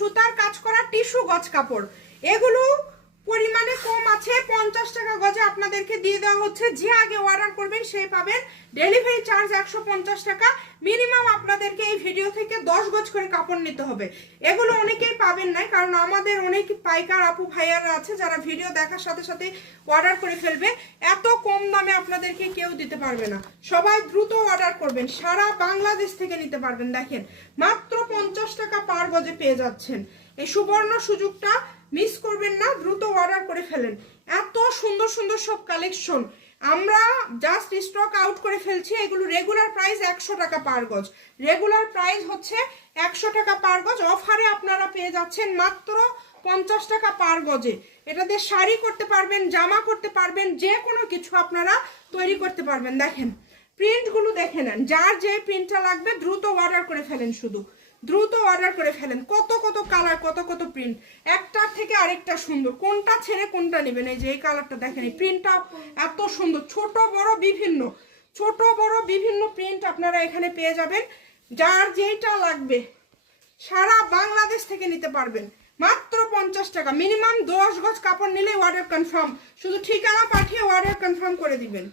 সুতার কাজ করা টিস্যু গজ কাপড়। এগুলো পরিমাণে কম আছে, পঞ্চাশ টাকা গজে আপনাদেরকে দিয়ে দেওয়া হচ্ছে। যে আগে অর্ডার করবেন, সেই পাবেন। ডেলিভারি চার্জ একশো পঞ্চাশ টাকা। মিনিমাম আপনাদেরকে এই ভিডিও থেকে দশ গজ করে কাপড় নিতে হবে। এগুলো অনেকেই পাবেন না কারণ আমাদের অনেক পাইকার আপু ভাইয়ারা আছে, যারা ভিডিও দেখার সাথে সাথে অর্ডার করে ফেলবে। এত কম দামে আপনাদেরকে কেউ দিতে পারবে না। সবাই দ্রুত অর্ডার করবেন। সারা বাংলাদেশ থেকে নিতে পারবেন। দেখেন, মাত্র পঞ্চাশ টাকা পার গজে পেয়ে যাচ্ছেন। এই সুবর্ণ সুযোগটা মিস করবেন না, দ্রুত অর্ডার করে ফেলেন। এত সুন্দর সুন্দর সব কালেকশন আমরা জাস্ট স্টক আউট করে ফেলছি, এগুলো রেগুলার প্রাইস একশো টাকা পার গজ। রেগুলার প্রাইস হচ্ছে একশো টাকা পার গজ। অফারে আপনারা পেয়ে যাচ্ছেন মাত্র পঞ্চাশ টাকা পার গজে। এটা দিয়ে শাড়ি করতে পারবেন, জামা করতে পারবেন, যে কোনো কিছু আপনারা তৈরি করতে পারবেন। দেখেন প্রিন্টগুলো দেখে নেন। যার যে প্রিন্টটা লাগবে, দ্রুত অর্ডার করে ফেলেন শুধু। দ্রুত অর্ডার করে ফেলেন। কত কত কালার কত কত প্রিন্ট একটার থেকে আরেকটা সুন্দর। কোনটা ছেড়ে কোনটা নেবেন? এই যে এই কালারটা দেখেন, এই প্রিন্টটা এত সুন্দর। ছোট, বড়, বিভিন্ন। ছোট, বড়, বিভিন্ন প্রিন্ট আপনারা এখানে পেয়ে যাবেন। যার যেটা লাগবে, সারা বাংলাদেশ থেকে নিতে পারবেন। মাত্র পঞ্চাশ টাকা। মিনিমাম দশ গজ কাপড় নিলে অর্ডার কনফার্ম শুধু ঠিকানা পাঠিয়ে অর্ডার কনফার্ম করে দিবেন।